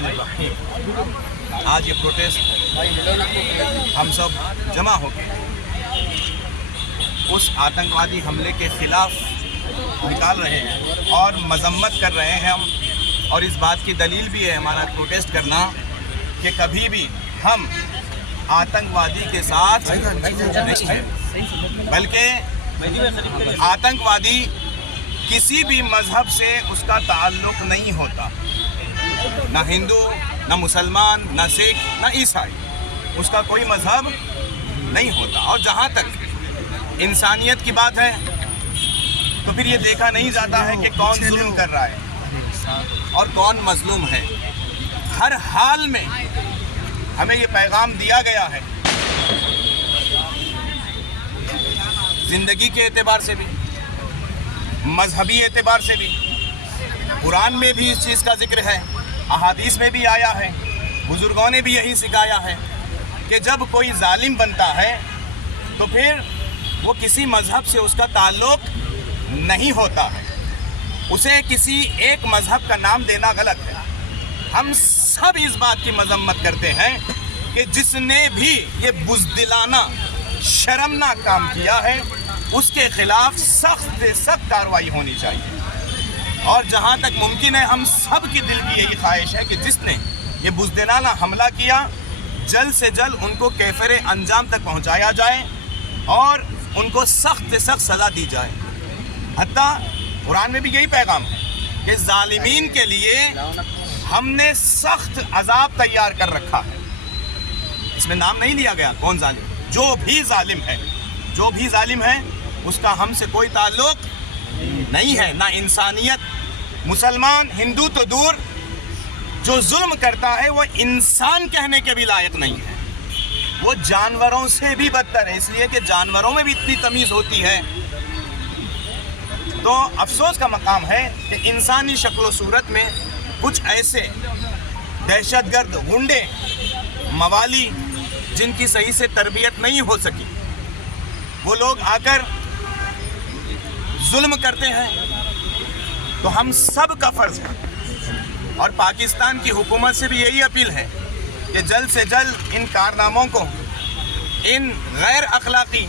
बिस्मिल्लाहिर्रहमानिर्रहीम। आज ये प्रोटेस्ट हम सब जमा होकर उस आतंकवादी हमले के ख़िलाफ़ निकाल रहे हैं और मजम्मत कर रहे हैं हम, और इस बात की दलील भी है हमारा प्रोटेस्ट करना कि कभी भी हम आतंकवादी के साथ नहीं हैं, बल्कि आतंकवादी किसी भी मज़हब से उसका ताल्लुक़ नहीं होता, ना हिंदू, ना मुसलमान, ना सिख, ना ईसाई, उसका कोई मज़हब नहीं होता। और जहाँ तक इंसानियत की बात है तो फिर ये देखा नहीं जाता है कि कौन जुल्म कर रहा है और कौन मजलूम है। हर हाल में हमें ये पैगाम दिया गया है, ज़िंदगी के एतबार से भी, मजहबी एतबार से भी। कुरान में भी इस चीज़ का जिक्र है, अहादीस में भी आया है, बुजुर्गों ने भी यही सिखाया है कि जब कोई जालिम बनता है तो फिर वो किसी मज़हब से उसका ताल्लुक़ नहीं होता है, उसे किसी एक मज़हब का नाम देना गलत है। हम सब इस बात की मजम्मत करते हैं कि जिसने भी ये बुज़दिलाना शर्मनाक काम किया है उसके ख़िलाफ़ सख्त से सख्त कार्रवाई होनी चाहिए। और जहाँ तक मुमकिन है हम सब की दिल की यही ख्वाहिश है कि जिसने ये बुज़दिलाना हमला किया जल्द से जल्द उनको कैफ़रे अंजाम तक पहुँचाया जाए और उनको सख्त से सख्त सज़ा दी जाए। हत्ता कुरान में भी यही पैगाम है कि ज़ालिमीन के लिए हमने सख्त अजाब तैयार कर रखा है। इसमें नाम नहीं लिया गया कौन जालिम, जो भी जालिम है उसका हमसे कोई ताल्लुक़ नहीं है, ना इंसानियत। मुसलमान हिंदू तो दूर, जो जुल्म करता है वो इंसान कहने के भी लायक नहीं है, वो जानवरों से भी बदतर है, इसलिए कि जानवरों में भी इतनी तमीज़ होती है। तो अफसोस का मकाम है कि इंसानी शक्ल सूरत में कुछ ऐसे दहशतगर्द गुंडे मवाली जिनकी सही से तरबियत नहीं हो सकी, वो लोग आकर जुल्म करते हैं। तो हम सब का फ़र्ज़ है और पाकिस्तान की हुकूमत से भी यही अपील है कि जल्द से जल्द इन कारनामों को, इन गैर अखलाक़ी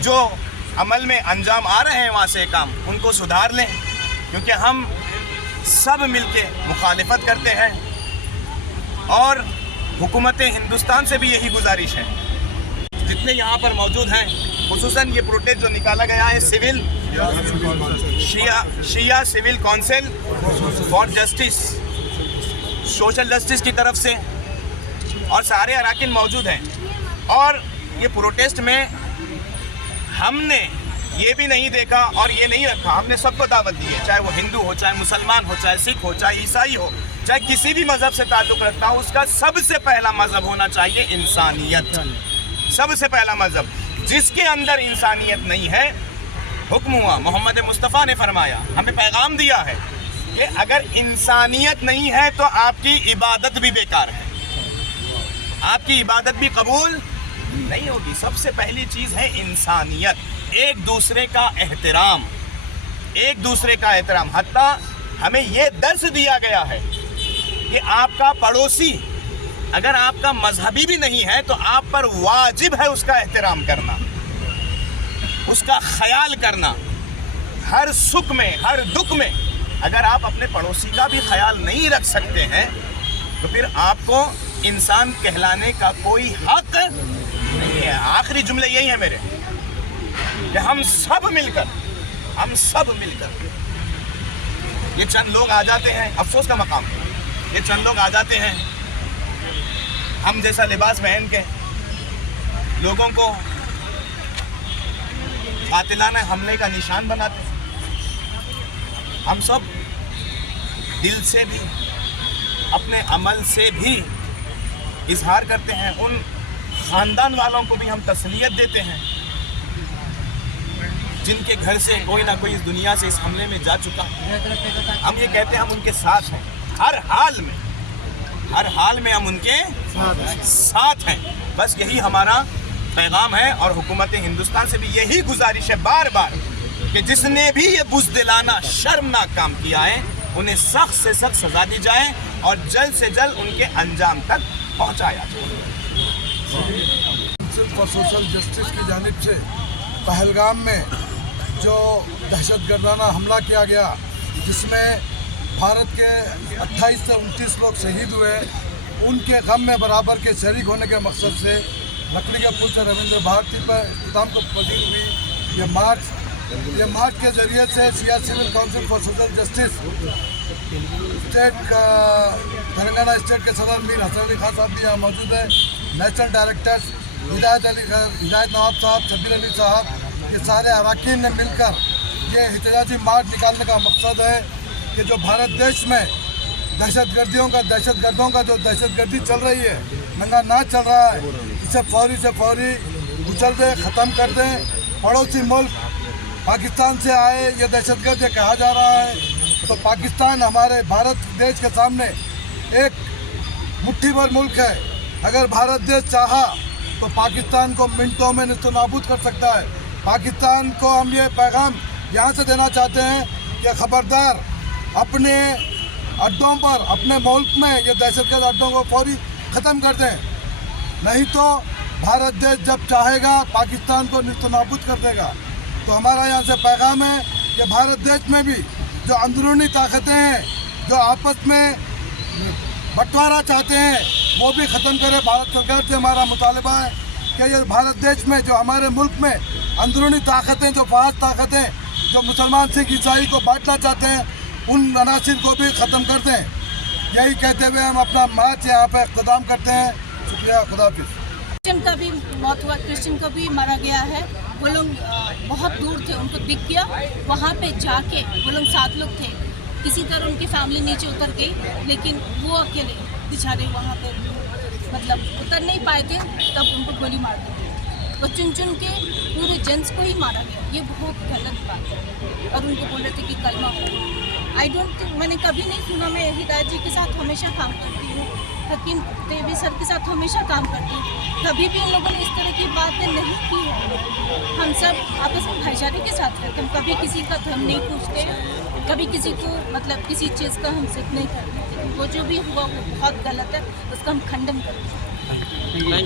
जो अमल में अंजाम आ रहे हैं वहाँ से काम, उनको सुधार लें, क्योंकि हम सब मिलके मुखालिफत करते हैं। और हुकूमत हिंदुस्तान से भी यही गुजारिश है, जितने यहाँ पर मौजूद हैं, खुसूसन ये प्रोटेस्ट जो निकाला गया है civil Shia civil council for justice, social justice की तरफ से, और सारे अराकीन मौजूद हैं। और ये प्रोटेस्ट में हमने ये भी नहीं देखा और ये नहीं रखा, हमने सबको दावत दी है, चाहे वो हिंदू हो, चाहे मुसलमान हो, चाहे सिख हो, चाहे ईसाई हो, चाहे किसी भी मज़हब से ताल्लुक़ रखता हो, उसका सबसे पहला मज़हब होना चाहिए इंसानियत। सबसे पहला मज़हब, जिसके अंदर इंसानियत नहीं है, हुक्म हुआ, मोहम्मद मुस्तफ़ा ने फरमाया, हमें पैगाम दिया है कि अगर इंसानियत नहीं है तो आपकी इबादत भी बेकार है, आपकी इबादत भी कबूल नहीं होगी। सबसे पहली चीज़ है इंसानियत, एक दूसरे का एहतराम, एक दूसरे का एहतराम। हत्ता हमें ये दर्स दिया गया है कि आपका पड़ोसी अगर आपका मजहबी भी नहीं है तो आप पर वाजिब है उसका एहतराम करना, उसका ख्याल करना। हर सुख में, हर दुख में अगर आप अपने पड़ोसी का भी ख्याल नहीं रख सकते हैं तो फिर आपको इंसान कहलाने का कोई हक नहीं है। आखिरी जुमले यही है मेरे कि हम सब मिलकर ये चंद लोग आ जाते हैं, अफसोस का मकाम है, ये चंद लोग आ जाते हैं हम जैसा लिबास पहन के लोगों को कातिलाना हमले का निशान बनाते हैं। हम सब दिल से भी, अपने अमल से भी इजहार करते हैं, उन ख़ानदान वालों को भी हम तसलियत देते हैं जिनके घर से कोई ना कोई इस दुनिया से इस हमले में जा चुका है। हम ये कहते हैं हम उनके साथ हैं, हर हाल में हम उनके साथ हैं। बस यही हमारा पैगाम है और हुकूमत हिंदुस्तान से भी यही गुजारिश है बार बार कि जिसने भी ये बुज़दिलाना शर्मनाक काम किया है उन्हें सख्त से सख्त सज़ा दी जाए اور جلد سے جلد ان کے انجام تک پہنچایا جائے۔ کونسل فار سوشل جسٹس کی جانب سے پہلگام میں جو دہشت گردانہ حملہ کیا گیا، جس میں بھارت کے 28 سے 29 لوگ شہید ہوئے، ان کے غم میں برابر کے شریک ہونے کے مقصد سے لکڑی کے پل سے رویندر بھارتی پر اختتام کو پذیر ہوئی یہ مارچ کے ذریعے سے civil council for social justice state کا تلنگانہ اسٹیٹ کے صدر میر حسن علی خان صاحب بھی یہاں موجود ہیں، نیشنل ڈائریکٹرز ہدایت نواب صاحب، شبیر علی صاحب، یہ سارے اراکین نے مل کر یہ احتجاجی مارچ نکالنے کا مقصد ہے کہ جو بھارت دیش میں دہشت گردوں کا جو دہشت گردی چل رہی ہے، ننگا ناچ چل رہا ہے، اسے فوری سے فوری کچل دیں، ختم کر دیں۔ پڑوسی ملک پاکستان سے آئے یہ دہشت گرد یہ کہا جا رہا ہے، تو پاکستان ہمارے بھارت دیش کے سامنے ایک مٹھی بھر ملک ہے۔ اگر بھارت دیش چاہا تو پاکستان کو منٹوں میں نیست و نابود کر سکتا ہے۔ پاکستان کو ہم یہ پیغام یہاں سے دینا چاہتے ہیں کہ خبردار اپنے اڈوں پر، اپنے ملک میں یہ دہشت گرد اڈوں کو فوری ختم کر دیں، نہیں تو بھارت دیش جب چاہے گا پاکستان کو نیست و نابود کر دے گا۔ تو ہمارا یہاں سے پیغام ہے کہ بھارت دیش میں بھی جو اندرونی طاقتیں ہیں جو آپس میں بٹوارا چاہتے ہیں وہ بھی ختم کرے۔ بھارت سرکار سے ہمارا مطالبہ ہے کہ یہ بھارت دیش میں جو ہمارے ملک میں اندرونی طاقتیں، جو فاسد طاقتیں جو مسلمان سکھ عیسائی کو بانٹنا چاہتے ہیں، ان عناصر کو بھی ختم کر دیں۔ یہی کہتے ہوئے ہم اپنا مارچ یہاں پہ اختتام کرتے ہیں۔ شکریہ، خدا حافظ۔ کرسچن کا بھی موت ہوا، کرسچن کا بھی مارا گیا ہے۔ وہ لوگ بہت دور تھے، ان کو دکھ گیا، وہاں پہ جا کے وہ لوگ 7 لوگ تھے، کسی طرح ان کی فیملی نیچے اتر گئی، لیکن وہ اکیلے بیچارے وہاں پہ مطلب اتر نہیں پائے تھے، تب ان کو گولی مار دی تھی۔ وہ چن چن کے پورے جنس کو ہی مارا گیا، یہ بہت غلط بات ہے۔ اور ان کو بول رہے تھے کہ کلمہ پڑھو۔ آئی ڈونٹ تھنک، میں نے کبھی نہیں سنا، میں ہدایت جی کے ساتھ ہمیشہ کام کرتی ہوں، حکیم تیوی سر کے ساتھ ہمیشہ کام کرتی ہوں، کبھی بھی ان لوگوں نے اس طرح کی باتیں نہیں کی ہے۔ ہم سب آپس میں بھائی چارے کے ساتھ رہتے ہیں، کبھی کسی کا دھرم نہیں پوچھتے، کبھی کسی کو مطلب کسی چیز کا ہم ذکر نہیں کرتے، لیکن وہ جو بھی ہوا وہ بہت غلط ہے، اس کا ہم کھنڈن کرتے ہیں۔